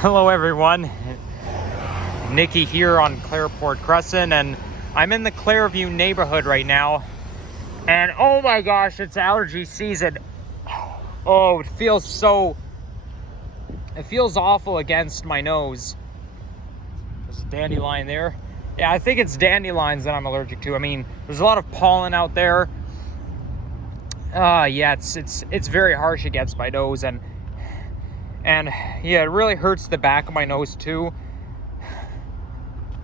Hello everyone, Nikki here on Claireport Crescent, and I'm in the Claireville neighborhood right now, and oh my gosh, it's allergy season. Oh, it feels awful against my nose. There's a dandelion there. Yeah, I think it's dandelions that I'm allergic to. I mean, there's a lot of pollen out there. Yeah, it's very harsh against my nose, and yeah, it really hurts the back of my nose too.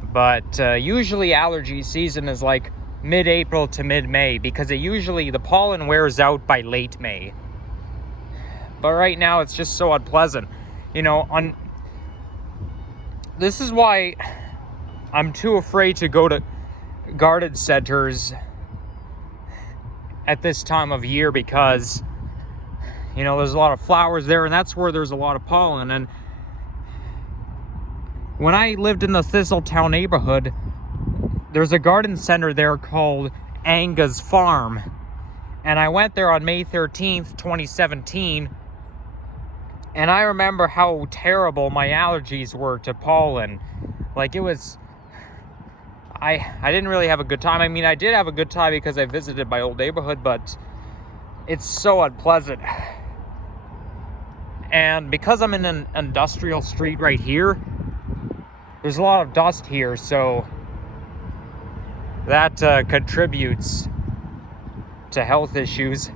But usually allergy season is like mid-April to mid-May, because the pollen wears out by late May. But right now it's just so unpleasant. You know, this is why I'm too afraid to go to garden centers at this time of year, because you know, there's a lot of flowers there, and that's where there's a lot of pollen. And when I lived in the Thistletown neighborhood, there's a garden center there called Anga's Farm. And I went there on May 13th, 2017. And I remember how terrible my allergies were to pollen. Like, it was... I didn't really have a good time. I mean, I did have a good time because I visited my old neighborhood, but it's so unpleasant. And because I'm in an industrial street right here, there's a lot of dust here, so that contributes to health issues.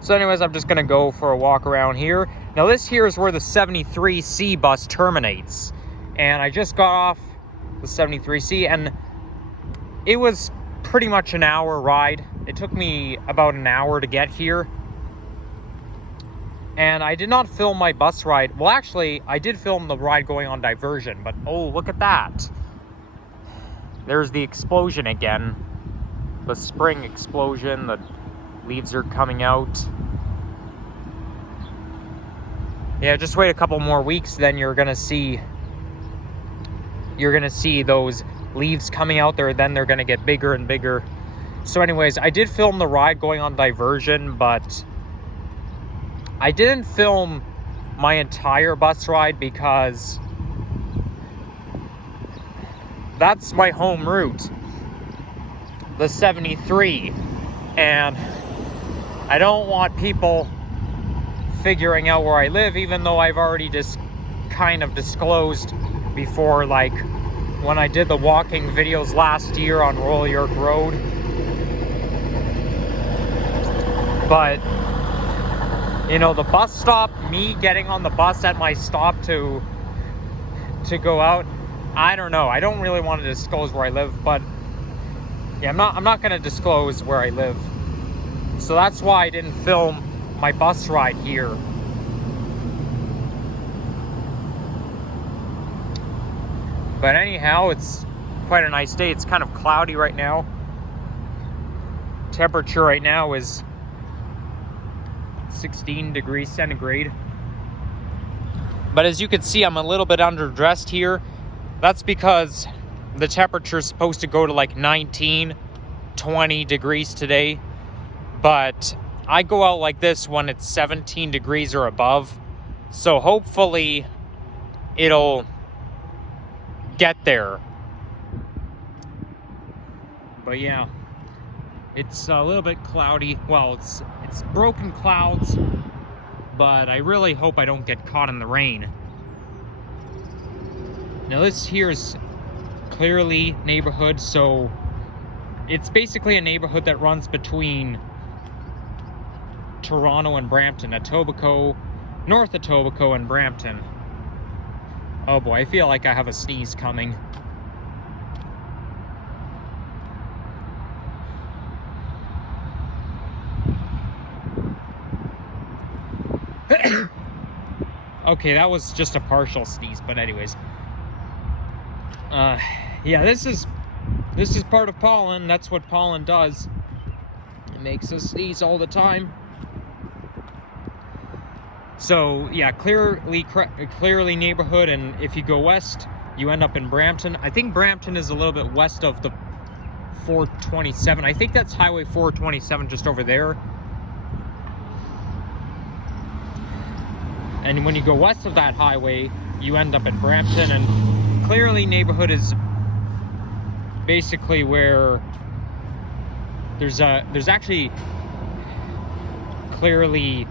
So anyways, I'm just gonna go for a walk around here. Now this here is where the 73C bus terminates, and I just got off the 73C, and it was pretty much an hour ride. It took me about an hour to get here. And I did not film my bus ride. Well, actually, I did film the ride going on diversion, but oh, look at that. There's the explosion again. The spring explosion, the leaves are coming out. Yeah, just wait a couple more weeks, then you're gonna see those leaves coming out there, then they're gonna get bigger and bigger. So anyways, I did film the ride going on diversion, but I didn't film my entire bus ride because that's my home route, the 73, and I don't want people figuring out where I live, even though I've already just kind of disclosed before, like when I did the walking videos last year on Royal York Road. But you know, the bus stop, me getting on the bus at my stop to go out, I don't know. I don't really want to disclose where I live, but yeah, I'm not going to disclose where I live. So that's why I didn't film my bus ride here. But anyhow, it's quite a nice day. It's kind of cloudy right now. Temperature right now is 16 degrees centigrade. But as you can see, I'm a little bit underdressed here. That's because the temperature is supposed to go to like 19, 20 degrees today. But I go out like this when it's 17 degrees or above. So hopefully it'll get there. But yeah, it's a little bit cloudy. Well, it's broken clouds, but I really hope I don't get caught in the rain. Now this here is Claireville neighborhood, so it's basically a neighborhood that runs between Toronto and Brampton, Etobicoke, North Etobicoke and Brampton. Oh boy, I feel like I have a sneeze coming. Okay, that was just a partial sneeze, but anyways. Yeah, this is part of pollen. That's what pollen does. It makes us sneeze all the time. So yeah, Claireville neighborhood, and if you go west, you end up in Brampton. I think Brampton is a little bit west of the 427. I think that's Highway 427 just over there. And when you go west of that highway, you end up in Brampton, and clearly Neighbourhood is basically where there's actually clearly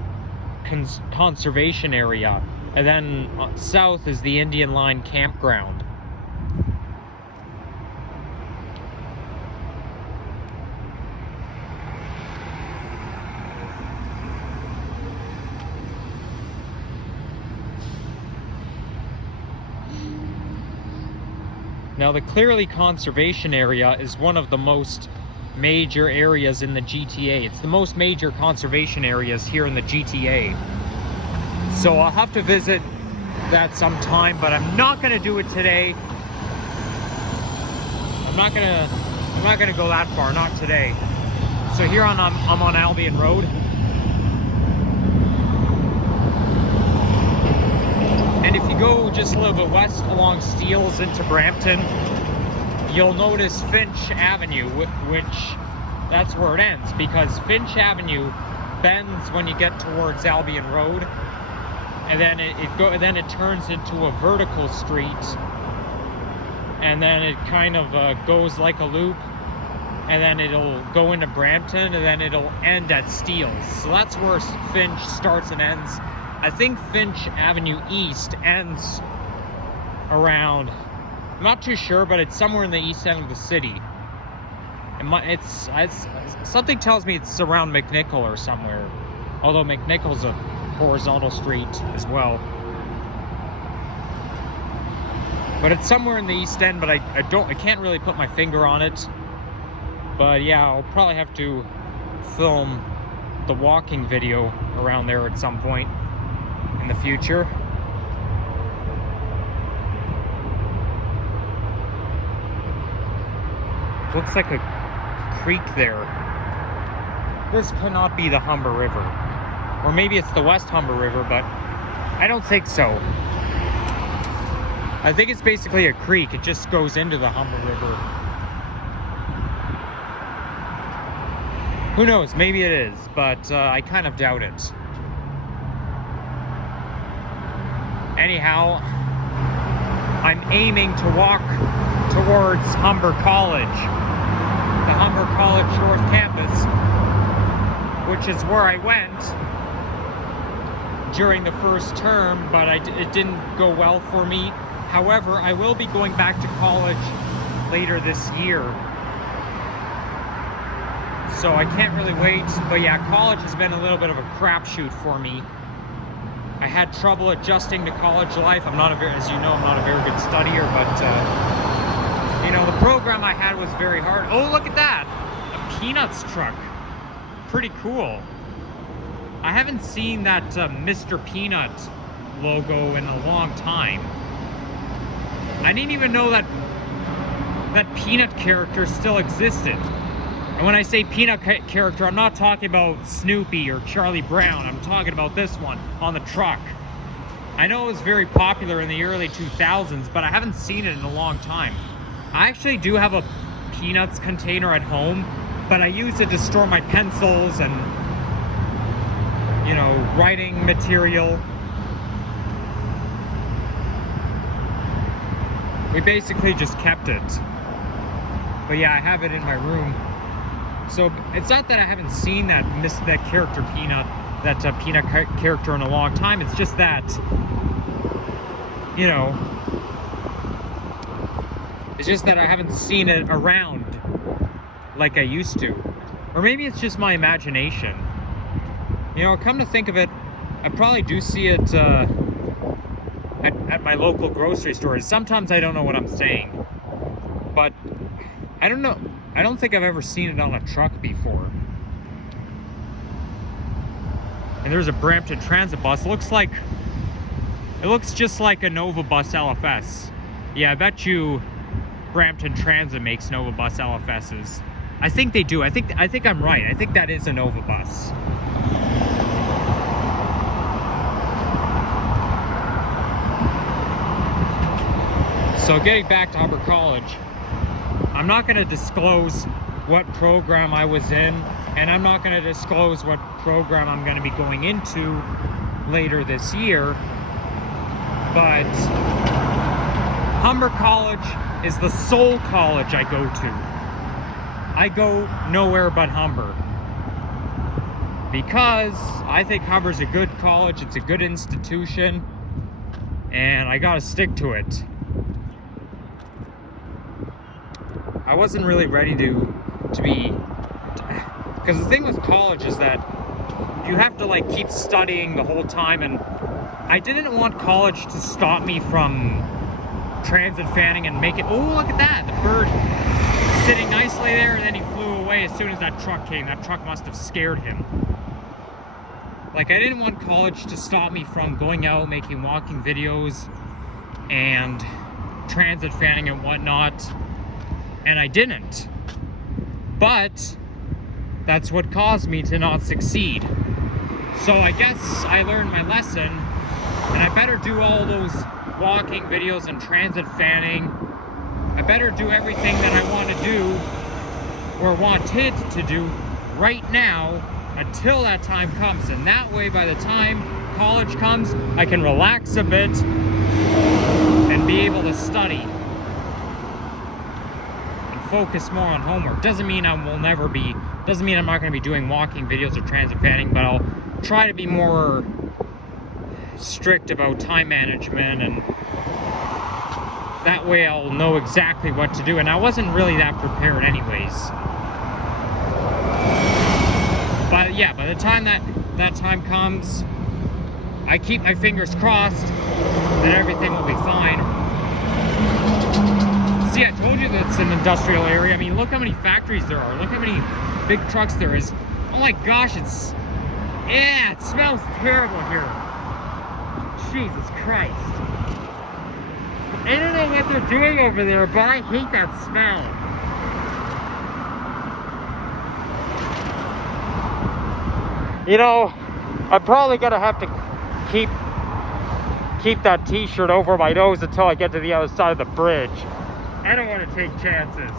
conservation area, and then south is the Indian Line campground. Now, the clearly conservation area is one of the most major areas in the GTA. It's the most major conservation areas here in the GTA. So I'll have to visit that sometime, but I'm not gonna do it today. I'm not gonna go that far, not today. So here I'm on Albion Road. And if you go just a little bit west along Steeles into Brampton, you'll notice Finch Avenue, which that's where it ends, because Finch Avenue bends when you get towards Albion Road, and then it turns into a vertical street, and then it kind of goes like a loop, and then it'll go into Brampton, and then it'll end at Steeles. So that's where Finch starts and ends. I think Finch Avenue East ends around, I'm not too sure, but it's somewhere in the east end of the city. It's something tells me it's around McNichol or somewhere. Although McNichol's a horizontal street as well. But it's somewhere in the east end, but I can't really put my finger on it. But yeah, I'll probably have to film the walking video around there at some point in the future. Looks like a creek there. This cannot be the Humber River. Or maybe it's the West Humber River, but I don't think so. I think it's basically a creek. It just goes into the Humber River. Who knows? Maybe it is, but I kind of doubt it. Anyhow, I'm aiming to walk towards Humber College, the Humber College North Campus, which is where I went during the first term, but it didn't go well for me. However, I will be going back to college later this year, so I can't really wait. But yeah, college has been a little bit of a crapshoot for me. I had trouble adjusting to college life. As you know, I'm not a very good studier, but you know, the program I had was very hard. Oh, look at that! A Peanuts truck. Pretty cool. I haven't seen that Mr. Peanut logo in a long time. I didn't even know that Peanut character still existed. And when I say Peanut character, I'm not talking about Snoopy or Charlie Brown. I'm talking about this one on the truck. I know it was very popular in the early 2000s, but I haven't seen it in a long time. I actually do have a Peanuts container at home, but I use it to store my pencils and, you know, writing material. We basically just kept it. But yeah, I have it in my room. So it's not that I haven't seen that character Peanut, Peanut character in a long time. It's just that, you know, it's just that I haven't seen it around like I used to. Or maybe it's just my imagination. You know, come to think of it, I probably do see it at my local grocery stores. Sometimes I don't know what I'm saying. But I don't know. I don't think I've ever seen it on a truck before. And there's a Brampton Transit bus. It looks just like a Nova Bus LFS. Yeah, I bet you Brampton Transit makes Nova Bus LFSs. I think they do. I think I'm right. I think that is a Nova Bus. So getting back to Humber College, I'm not going to disclose what program I was in, and I'm not going to disclose what program I'm going to be going into, later this year. But Humber College is the sole college I go to. I go nowhere but Humber. Because I think Humber's a good college, it's a good institution, and I gotta stick to it. I wasn't really ready to be, because the thing with college is that you have to like keep studying the whole time, and I didn't want college to stop me from transit fanning and make it. Oh, look at that, the bird sitting nicely there, and then he flew away as soon as that truck came. That truck must have scared him. Like, I didn't want college to stop me from going out, making walking videos and transit fanning and whatnot, and I didn't. But that's what caused me to not succeed. So I guess I learned my lesson, and I better do all those walking videos and transit fanning. I better do everything that I want to do, or wanted to do, right now, until that time comes. And that way, by the time college comes, I can relax a bit and be able to study and focus more on homework. Doesn't mean I'm not going to be doing walking videos or transit fanning, but I'll try to be more strict about time management, and that way I'll know exactly what to do. And I wasn't really that prepared anyways. But yeah, by the time that time comes, I keep my fingers crossed that everything will be fine. See, I told you that it's an industrial area. I mean, look how many factories there are. Look how many big trucks there is. Oh my gosh, it smells terrible here. Jesus Christ. I don't know what they're doing over there, but I hate that smell. You know, I'm probably gonna have to keep that t-shirt over my nose until I get to the other side of the bridge. I don't want to take chances.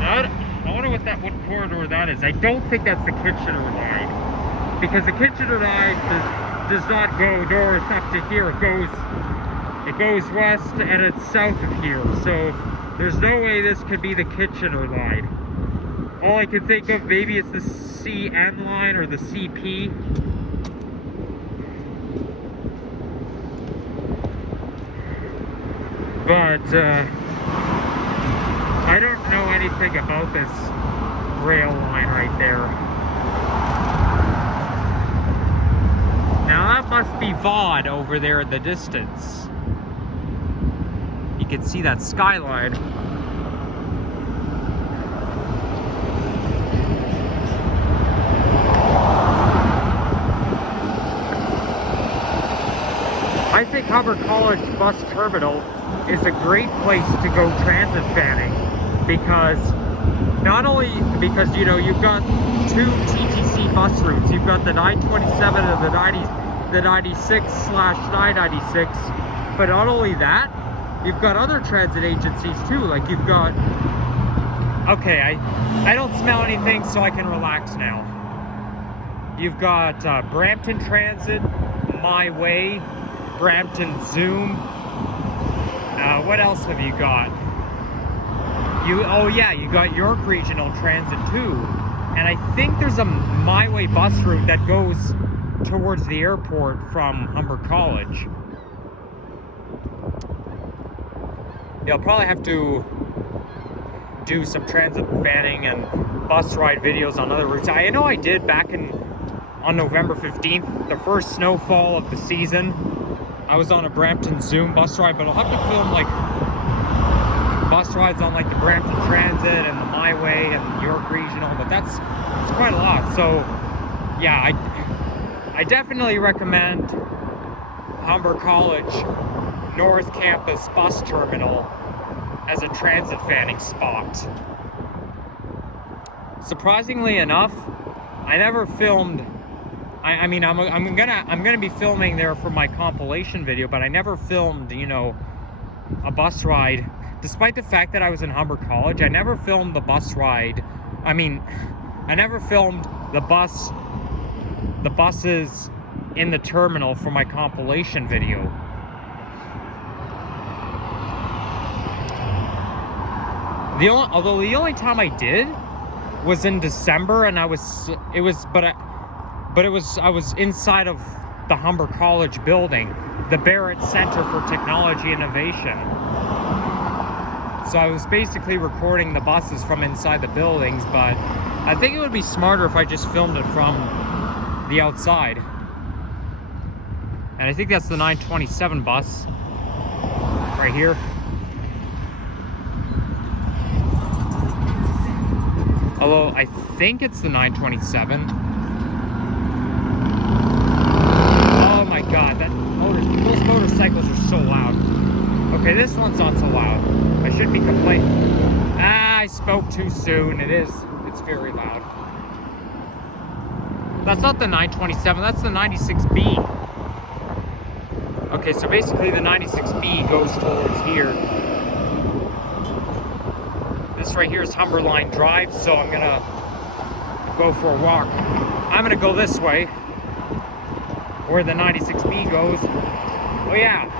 I wonder what corridor that is. I don't think that's the Kitchener line, because the Kitchener line does not go north up to here. It goes west and it's south of here. So there's no way this could be the Kitchener line. All I can think of, maybe it's the CN line or the CP. But I don't know anything about this rail line right there. Now that must be Vaud over there in the distance. You can see that skyline. I think Humber College Bus Terminal is a great place to go transit fanning, because not only because, you know, you've got two TTC bus routes. You've got the 927 and the 96/996, but not only that, you've got other transit agencies too. Like you've got, okay, I don't smell anything, so I can relax now. You've got Brampton Transit, My Way, Brampton Zoom. What else have you got? Oh yeah, you got York Regional Transit too. And I think there's a My Way bus route that goes towards the airport from Humber College. Yeah, I'll probably have to do some transit fanning and bus ride videos on other routes. I know I did back on November 15th, the first snowfall of the season. I was on a Brampton Zoom bus ride, but I'll have to film like bus rides on like the Brampton Transit and the My Way and York Regional, but it's quite a lot. So yeah, I definitely recommend Humber College North Campus Bus Terminal as a transit fanning spot. Surprisingly enough, I never filmed. I mean, I'm gonna be filming there for my compilation video, but I never filmed, you know, a bus ride. Despite the fact that I was in Humber College, I never filmed the bus ride. I mean, I never filmed the bus the buses in the terminal for my compilation video. Although the only time I did was in December, and I was inside of the Humber College building, the Barrett Center for Technology Innovation. So I was basically recording the buses from inside the buildings, but I think it would be smarter if I just filmed it from the outside. And I think that's the 927 bus right here. Although I think it's the 927. Oh my god, those motorcycles are so loud. Okay, this one's not so loud. I shouldn't be complaining. I spoke too soon. It's very loud. That's not the 927, that's the 96B. Okay, so basically the 96B goes towards here. This right here is Humberline Drive, so I'm gonna go for a walk. I'm gonna go this way, where the 96B goes. Oh yeah,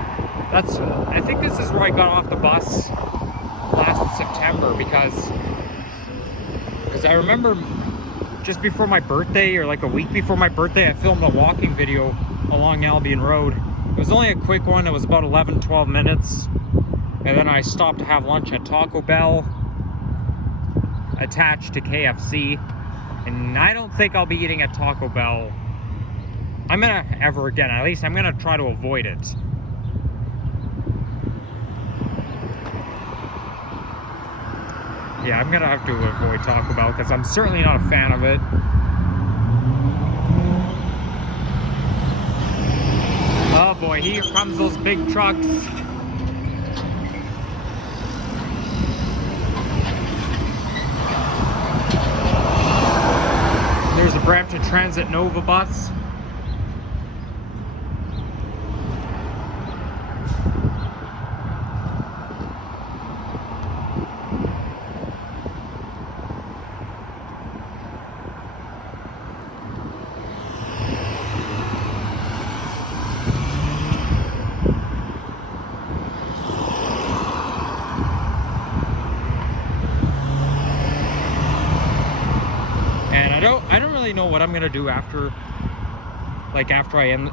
I think this is where I got off the bus last September, because I remember just before my birthday, or like a week before my birthday, I filmed a walking video along Albion Road. It was only a quick one. It was about 11-12 minutes, and then I stopped to have lunch at Taco Bell attached to KFC, and I don't think I'll be eating at Taco Bell ever again. At least I'm gonna try to avoid it. Yeah, I'm gonna have to avoid Taco Bell because I'm certainly not a fan of it. Oh boy, here comes those big trucks. There's a Brampton Transit Nova bus. I don't really know what I'm gonna do after I end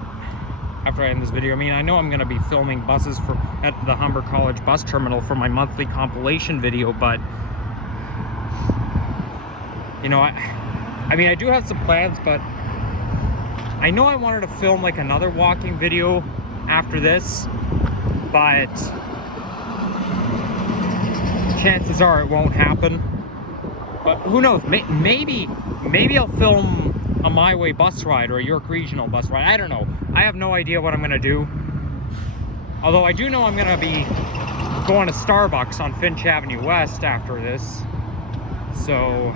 this video. I mean, I know I'm gonna be filming buses at the Humber College bus terminal for my monthly compilation video, but you know, I mean, I do have some plans, but I know I wanted to film like another walking video after this, but chances are it won't happen. But who knows? Maybe I'll film a My Way bus ride or a York Regional bus ride. I don't know. I have no idea what I'm gonna do. Although I do know I'm gonna be going to Starbucks on Finch Avenue West after this. So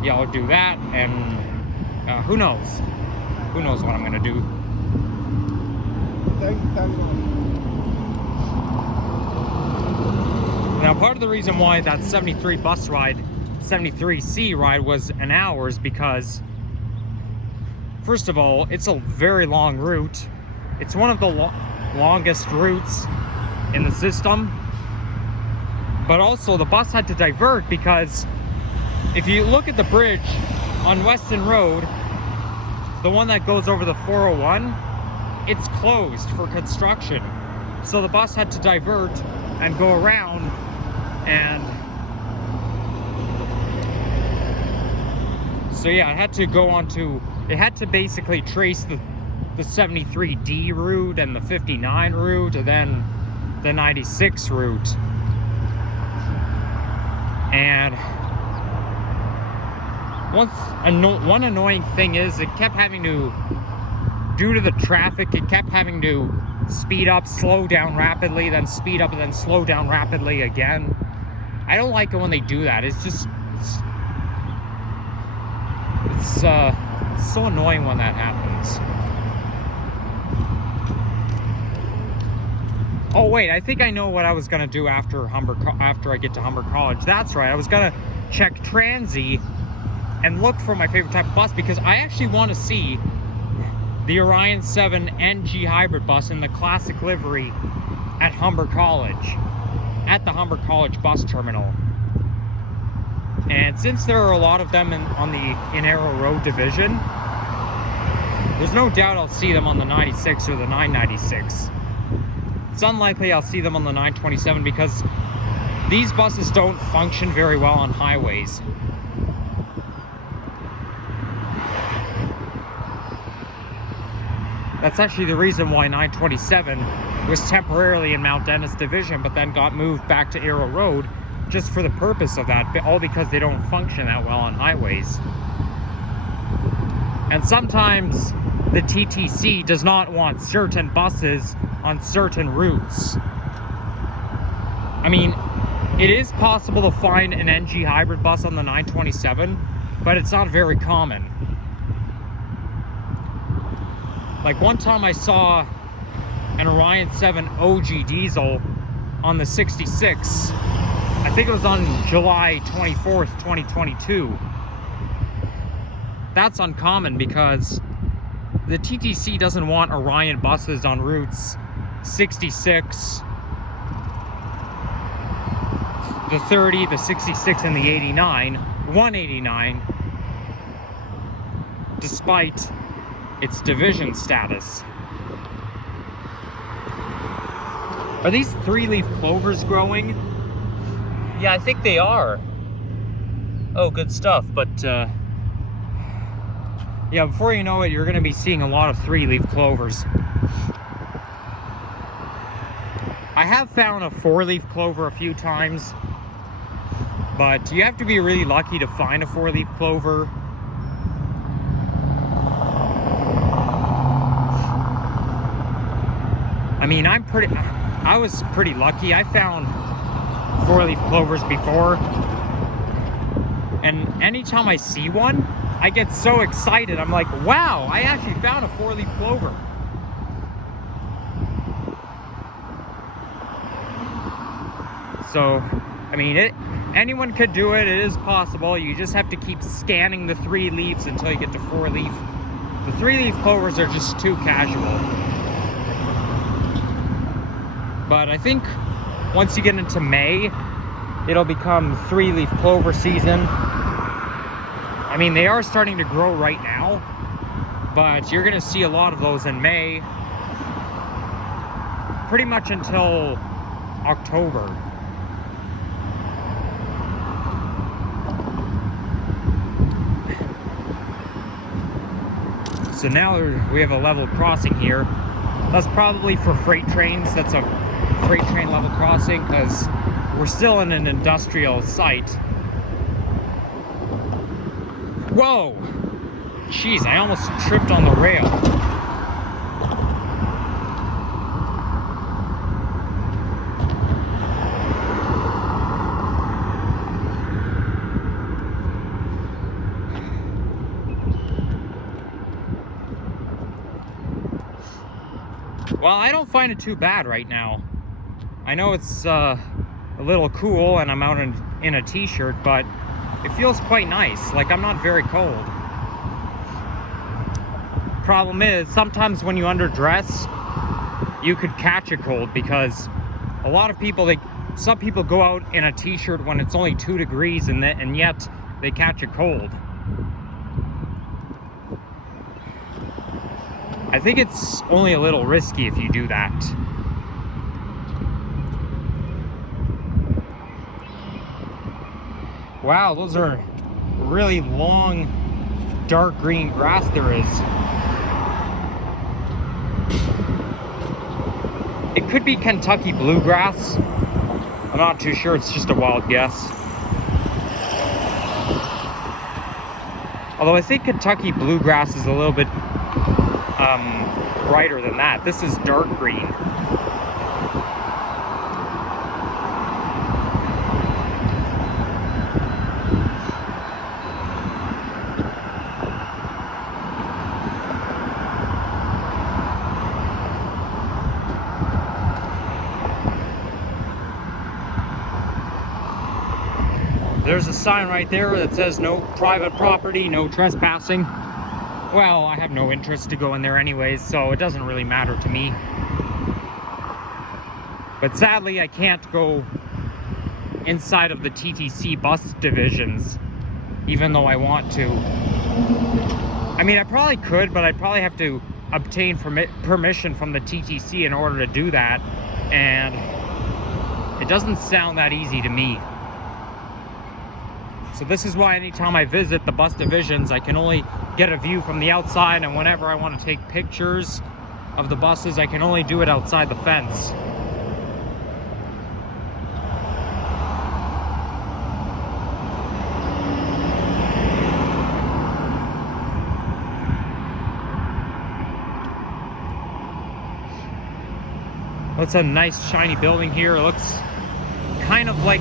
yeah, I'll do that, and who knows? Who knows what I'm gonna do? Now, part of the reason why that 73 bus ride, 73C ride, was an hour is because, first of all, it's a very long route. It's one of the longest routes in the system. But also, the bus had to divert because if you look at the bridge on Weston Road, the one that goes over the 401, it's closed for construction. So the bus had to divert and go around, and so yeah, it had to basically trace the 73D route and the 59 route and then the 96 route. And one annoying thing is it kept having to, due to the traffic, it kept having to speed up, slow down rapidly, then speed up and then slow down rapidly again. I don't like it when they do that. It's just it's so annoying when that happens. Oh wait, I think I know what I was gonna do after I get to Humber College. That's right, I was gonna check Transy and look for my favorite type of bus, because I actually want to see the Orion 7 NG hybrid bus in the classic livery at Humber College, at the Humber College bus terminal. And since there are a lot of them on the Arrow Road division, there's no doubt I'll see them on the 96 or the 996. It's unlikely I'll see them on the 927 because these buses don't function very well on highways. That's actually the reason why 927 was temporarily in Mount Dennis division, but then got moved back to Arrow Road just for the purpose of that, all because they don't function that well on highways. And sometimes the TTC does not want certain buses on certain routes. I mean, it is possible to find an NG hybrid bus on the 927, but it's not very common. Like one time I saw an Orion 7 OG diesel on the 66. I think it was on July 24th, 2022. That's uncommon because the TTC doesn't want Orion buses on routes 66, the 30, the 66, and the 89, 189, despite its division status. Are these 3-leaf clovers growing? Yeah, I think they are. Oh, good stuff. But yeah, before you know it, you're going to be seeing a lot of 3-leaf clovers. I have found a 4-leaf clover a few times, but you have to be really lucky to find a 4-leaf clover. I mean, I was pretty lucky. I found 4-leaf clovers before, and anytime I see one, I get so excited. I'm like, wow, I actually found a 4-leaf clover. So, I mean, anyone could do it. It is possible. You just have to keep scanning the 3 leaves until you get to 4-leaf. The 3-leaf clovers are just too casual. But I think once you get into May, it'll become 3-leaf clover season. I mean, they are starting to grow right now, but you're gonna see a lot of those in May, pretty much until October. So now we have a level crossing here. That's probably for freight trains. That's a freight train level crossing because we're still in an industrial site. Whoa! Jeez, I almost tripped on the rail. Well, I don't find it too bad right now. I know it's a little cool and I'm out in a t-shirt, but it feels quite nice. Like, I'm not very cold. Problem is, sometimes when you underdress, you could catch a cold because a lot of people, some people go out in a t-shirt when it's only 2 degrees and yet they catch a cold. I think it's only a little risky if you do that. Wow, those are really long, dark green grass there is. It could be Kentucky bluegrass. I'm not too sure, it's just a wild guess. Although I think Kentucky bluegrass is a little bit brighter than that. This is dark green. There's a sign right there that says no private property, no trespassing. Well, I have no interest to go in there anyways, so it doesn't really matter to me. But sadly, I can't go inside of the TTC bus divisions, even though I want to. I mean, I probably could, but I'd probably have to obtain permission from the TTC in order to do that, and it doesn't sound that easy to me. So this is why anytime I visit the bus divisions, I can only get a view from the outside, and whenever I want to take pictures of the buses, I can only do it outside the fence. That's a nice shiny building here. It looks kind of like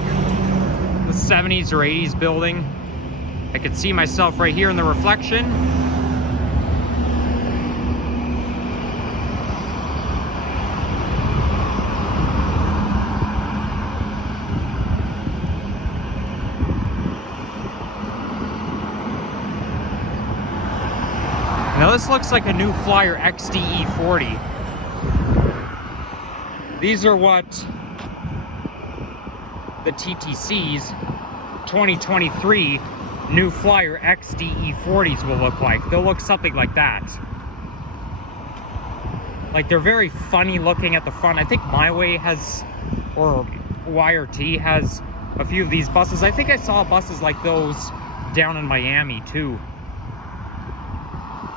the 70s or 80s building. I could see myself right here in the reflection. Now this looks like a new Flyer XDE 40. These are what the TTC's 2023 new Flyer XDE 40s will look like. They'll look something like that. Like, they're very funny looking at the front. I think My Way has, or YRT has a few of these buses. I think I saw buses like those down in Miami too.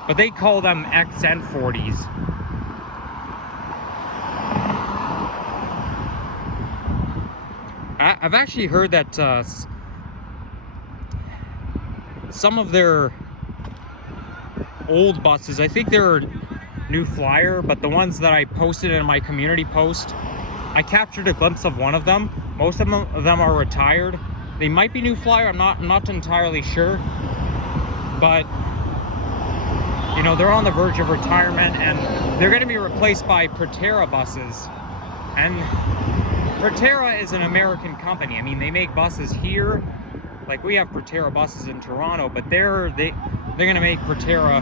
But they call them XN 40s. I've actually heard that some of their old buses, I think they're new Flyer, but the ones that I posted in my community post, I captured a glimpse of one of them. Most of them are retired. They might be new Flyer, I'm not entirely sure. But, you know, they're on the verge of retirement, and they're going to be replaced by Proterra buses. And Proterra is an American company. I mean, they make buses here. Like, we have Proterra buses in Toronto, but they're going to make Proterra,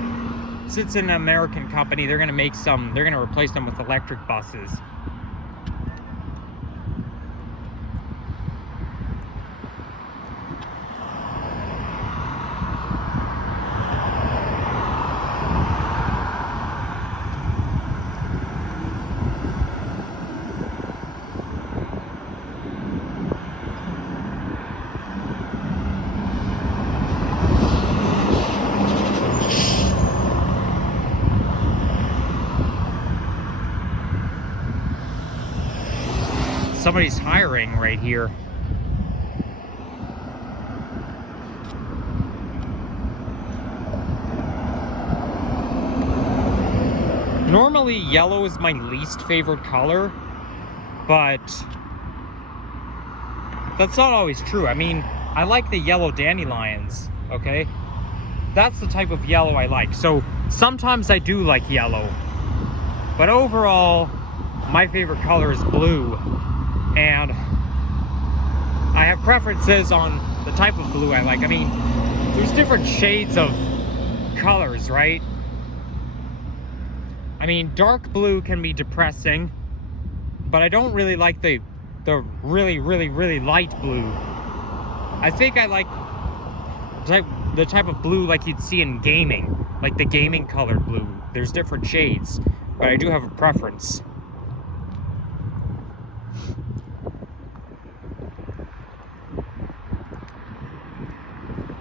since it's an American company, they're going to replace them with electric buses. Somebody's hiring right here. Normally, yellow is my least favorite color, but that's not always true. I mean, I like the yellow dandelions, okay? That's the type of yellow I like. So sometimes I do like yellow, but overall, my favorite color is blue. And I have preferences on the type of blue I like. I mean, there's different shades of colors, right? I mean, dark blue can be depressing, but I don't really like the really, really, really light blue. I think I like the type of blue like you'd see in gaming, like the gaming colored blue. There's different shades, but I do have a preference.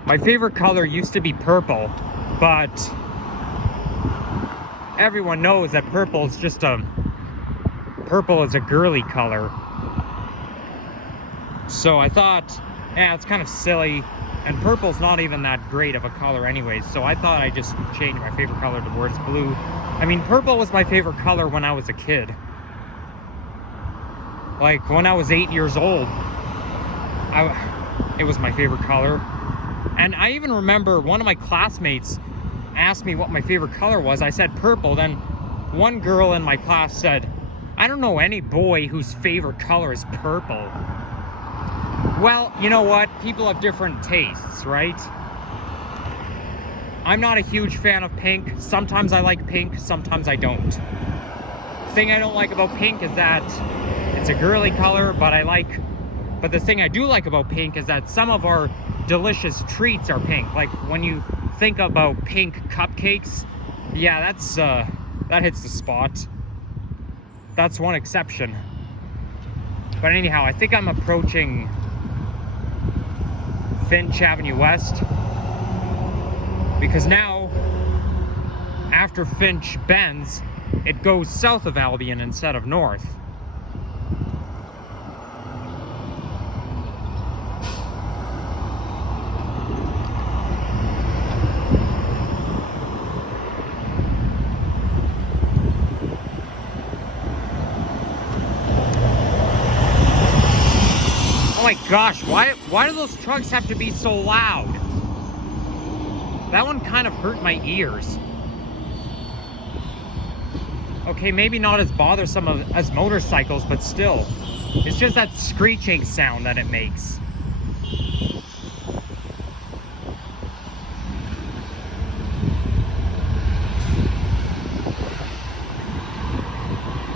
My favorite color used to be purple, but everyone knows that purple is a girly color. So I thought, yeah, it's kind of silly, and purple's not even that great of a color anyways, so I thought I'd just change my favorite color towards blue. I mean, purple was my favorite color when I was a kid. Like, when I was 8 years old, it was my favorite color. And I even remember one of my classmates asked me what my favorite color was. I said purple. Then one girl in my class said, "I don't know any boy whose favorite color is purple." Well, you know what? People have different tastes, right? I'm not a huge fan of pink. Sometimes I like pink, sometimes I don't. The thing I don't like about pink is that it's a girly color, but the thing I do like about pink is that some of our delicious treats are pink. Like when you think about pink cupcakes, yeah, that hits the spot. That's one exception. But anyhow, I think I'm approaching Finch Avenue West, because now, after Finch bends, it goes south of Albion instead of north. Oh my gosh, why do those trucks have to be so loud? That one kind of hurt my ears. Okay, maybe not as bothersome as motorcycles, but still. It's just that screeching sound that it makes.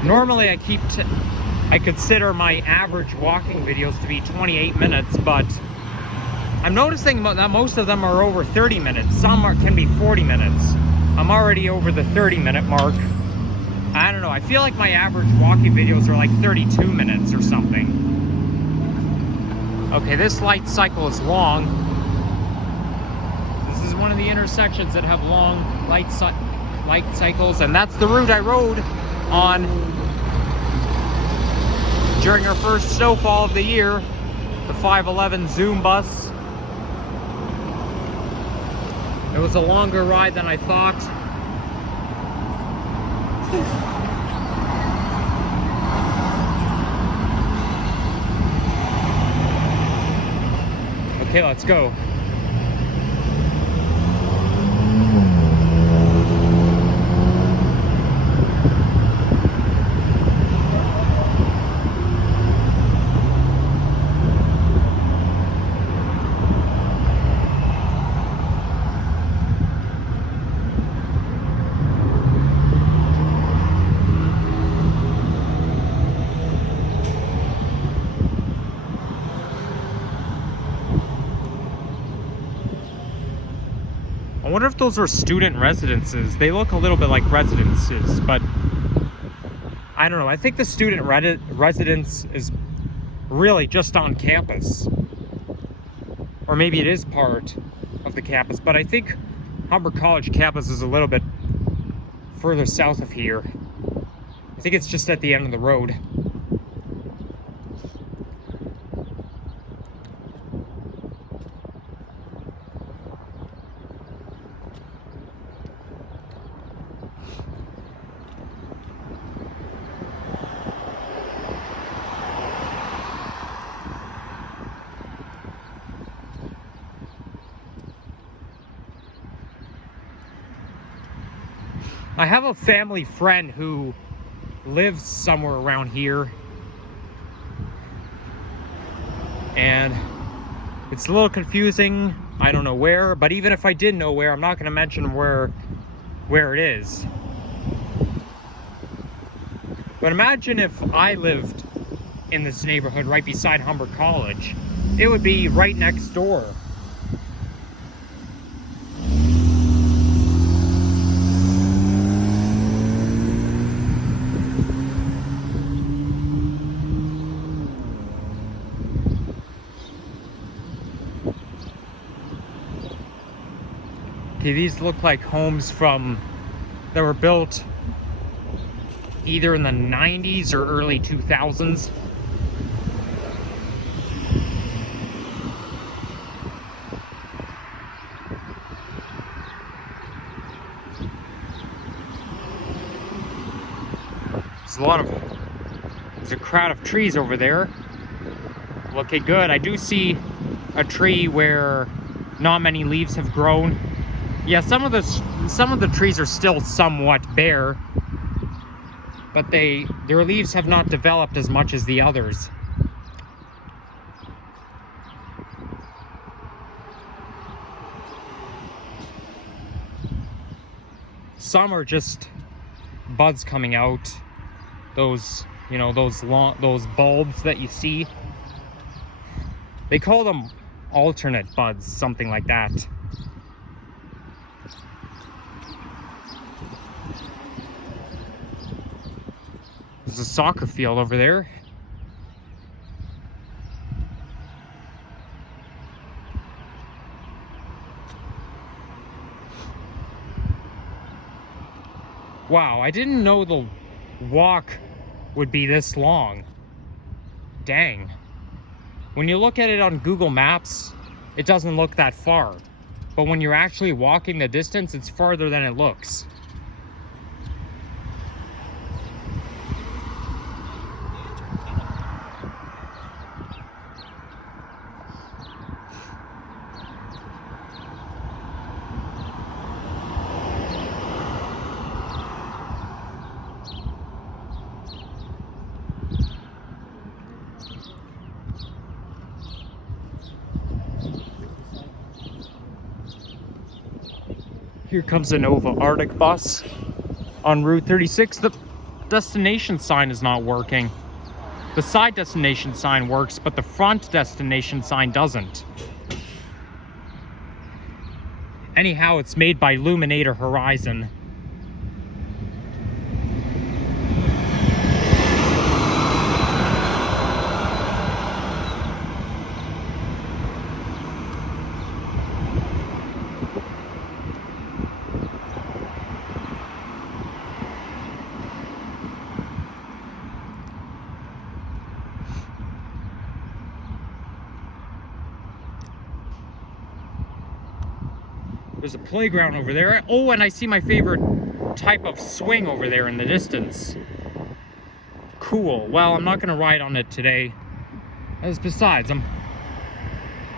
Normally I consider my average walking videos to be 28 minutes, but I'm noticing that most of them are over 30 minutes. Some can be 40 minutes. I'm already over the 30-minute mark. I don't know, I feel like my average walking videos are like 32 minutes or something. Okay, this light cycle is long. This is one of the intersections that have long light cycles, and that's the route I rode on during our first snowfall of the year, the 511 Zoom bus. It was a longer ride than I thought. Okay, let's go. I wonder if those are student residences. They look a little bit like residences, but I don't know. I think the student residence is really just on campus. Or maybe it is part of the campus, but I think Humber College campus is a little bit further south of here. I think it's just at the end of the road. I have a family friend who lives somewhere around here, and it's a little confusing. I don't know where, but even if I did know where, I'm not going to mention where it is. But imagine if I lived in this neighborhood right beside Humber College. It would be right next door. Okay, these look like homes that were built either in the 90s or early 2000s. There's a crowd of trees over there. Okay, good. I do see a tree where not many leaves have grown. Yeah, some of the trees are still somewhat bare, but their leaves have not developed as much as the others. Some are just buds coming out. Those, you know, those bulbs that you see. They call them alternate buds, something like that. There's a soccer field over there. Wow, I didn't know the walk would be this long. Dang. When you look at it on Google Maps, it doesn't look that far. But when you're actually walking the distance, it's farther than it looks. Here comes a Nova Arctic bus on Route 36. The destination sign is not working. The side destination sign works, but the front destination sign doesn't. Anyhow, it's made by Luminator Horizon. There's a playground over there. Oh, and I see my favorite type of swing over there in the distance. Cool. Well, I'm not gonna ride on it today. As besides,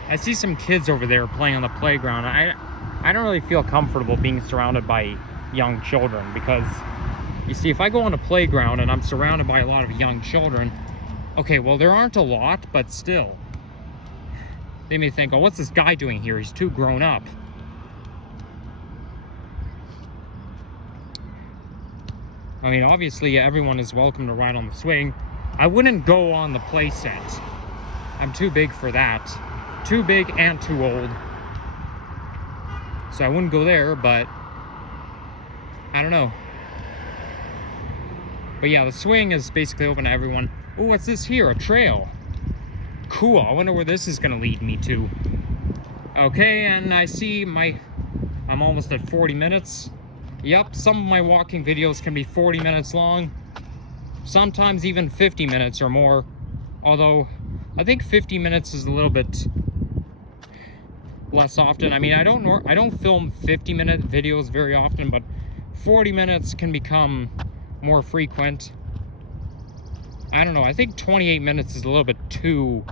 I see some kids over there playing on the playground. I don't really feel comfortable being surrounded by young children, because you see, if I go on a playground and I'm surrounded by a lot of young children, okay, well, there aren't a lot, but still, they may think, oh, what's this guy doing here? He's too grown up. I mean, obviously, everyone is welcome to ride on the swing. I wouldn't go on the play set. I'm too big for that. Too big and too old. So I wouldn't go there, but I don't know. But yeah, the swing is basically open to everyone. Oh, what's this here? A trail. Cool. I wonder where this is going to lead me to. Okay, and I see I'm almost at 40 minutes. Yep, some of my walking videos can be 40 minutes long, sometimes even 50 minutes or more, although I think 50 minutes is a little bit less often. I mean, I don't film 50-minute videos very often, but 40 minutes can become more frequent. I don't know, I think 28 minutes is a little bit too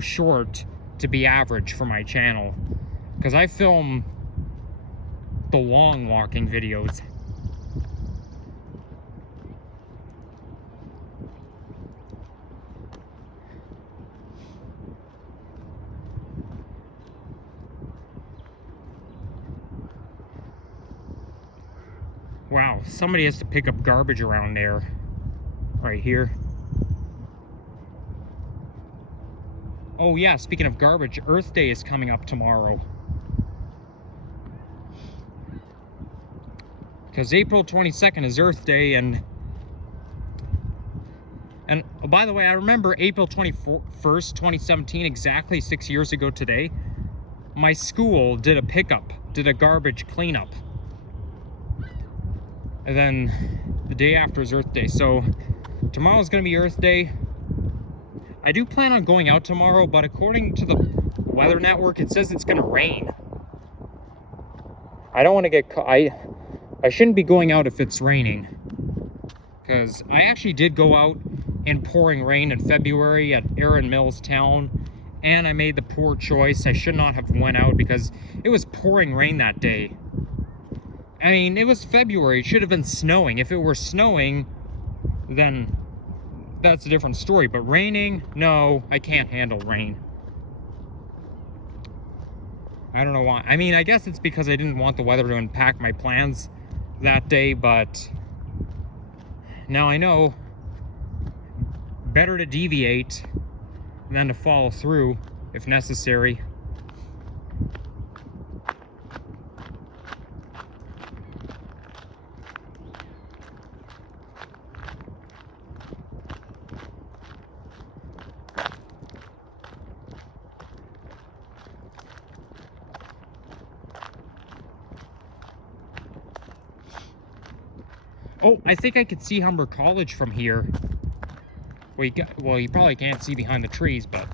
short to be average for my channel, because I film the long walking videos. Wow, somebody has to pick up garbage around there. Right here. Oh yeah, speaking of garbage, Earth Day is coming up tomorrow. Because April 22nd is Earth Day, and oh, by the way, I remember April 21st, 2017, exactly 6 years ago today, my school did a garbage cleanup. And then the day after is Earth Day. So tomorrow's gonna be Earth Day. I do plan on going out tomorrow, but according to the weather network, it says it's gonna rain. I don't want to get caught. I shouldn't be going out if it's raining, because I actually did go out in pouring rain in February at Erin Mills Town, and I made the poor choice. I should not have went out because it was pouring rain that day. I mean, it was February. It should have been snowing. If it were snowing, then that's a different story. But raining, no, I can't handle rain. I don't know why. I mean, I guess it's because I didn't want the weather to impact my plans that day, but now I know better to deviate than to follow through if necessary. Oh, I think I could see Humber College from here. Well, you probably can't see behind the trees, but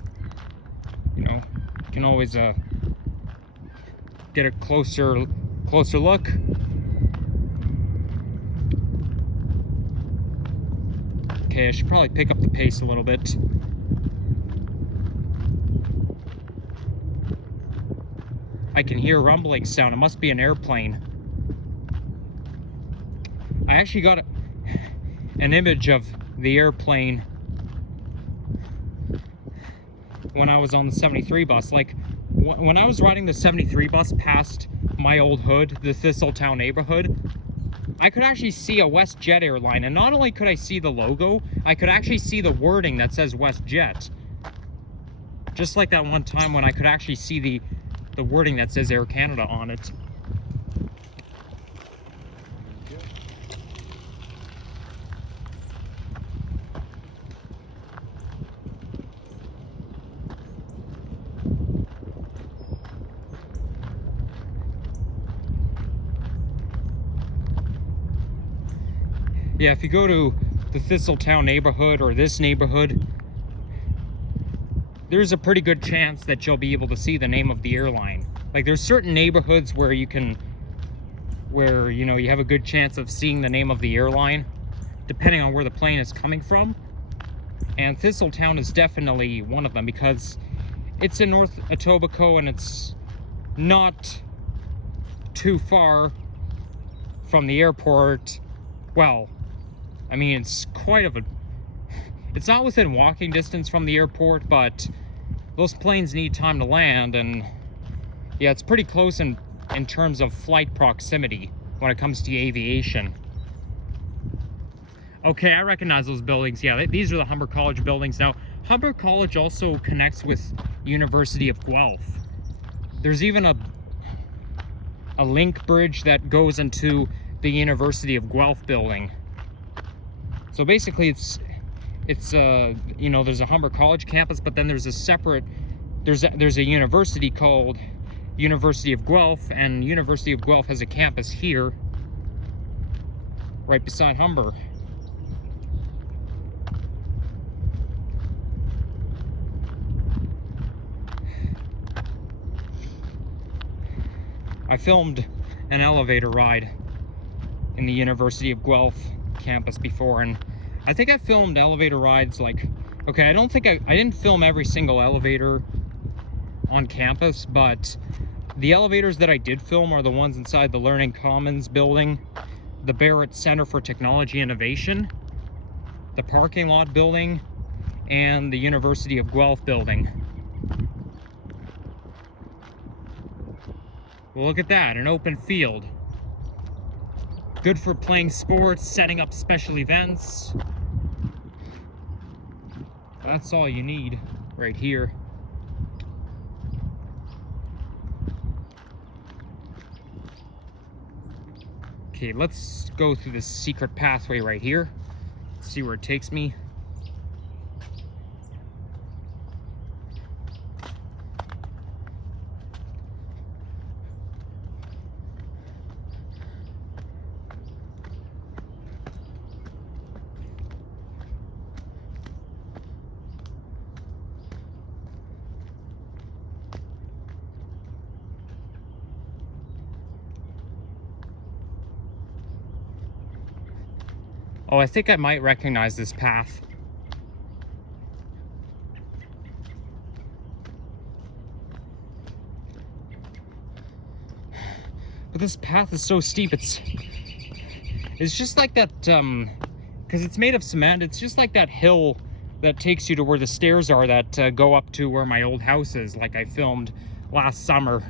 you know, you can always get a closer look. Okay, I should probably pick up the pace a little bit. I can hear rumbling sound. It must be an airplane. I actually got an image of the airplane when I was on the 73 bus. Like, when I was riding the 73 bus past my old hood, the Thistletown neighborhood, I could actually see a WestJet airline. And not only could I see the logo, I could actually see the wording that says WestJet. Just like that one time when I could actually see the wording that says Air Canada on it. Yeah, if you go to the Thistletown neighborhood or this neighborhood, there's a pretty good chance that you'll be able to see the name of the airline. Like, there's certain neighborhoods where you know, you have a good chance of seeing the name of the airline, depending on where the plane is coming from. And Thistletown is definitely one of them, because it's in North Etobicoke and it's not too far from the airport. Well, I mean, it's it's not within walking distance from the airport, but those planes need time to land, and yeah, it's pretty close in terms of flight proximity when it comes to aviation. Okay, I recognize those buildings. Yeah, these are the Humber College buildings. Now, Humber College also connects with University of Guelph. There's even a link bridge that goes into the University of Guelph building. So basically it's you know, there's a Humber College campus, but then there's a separate, there's a university called University of Guelph, and University of Guelph has a campus here right beside Humber. I filmed an elevator ride in the University of Guelph campus before, and I think I filmed elevator rides, like, okay, I don't think I didn't film every single elevator on campus, but the elevators that I did film are the ones inside the Learning Commons building, the Barrett Center for Technology Innovation, the parking lot building, and the University of Guelph building. Well, look at that, an open field. Good for playing sports, setting up special events. That's all you need right here. Okay, let's go through this secret pathway right here. See where it takes me. Oh, I think I might recognize this path. But this path is so steep, it's just like that, because it's made of cement, it's just like that hill that takes you to where the stairs are that go up to where my old house is, like I filmed last summer.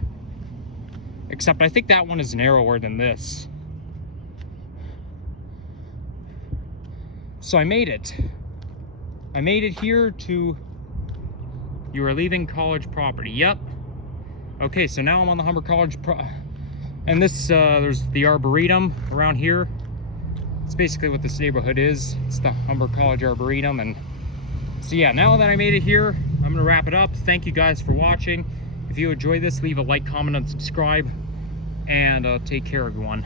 Except I think that one is narrower than this. So I made it. I made it here to, you are leaving college property. Yep. Okay, so now I'm on the Humber College and this, there's the Arboretum around here. It's basically what this neighborhood is. It's the Humber College Arboretum. And so yeah, now that I made it here, I'm gonna wrap it up. Thank you guys for watching. If you enjoyed this, leave a like, comment, and subscribe. And take care, everyone.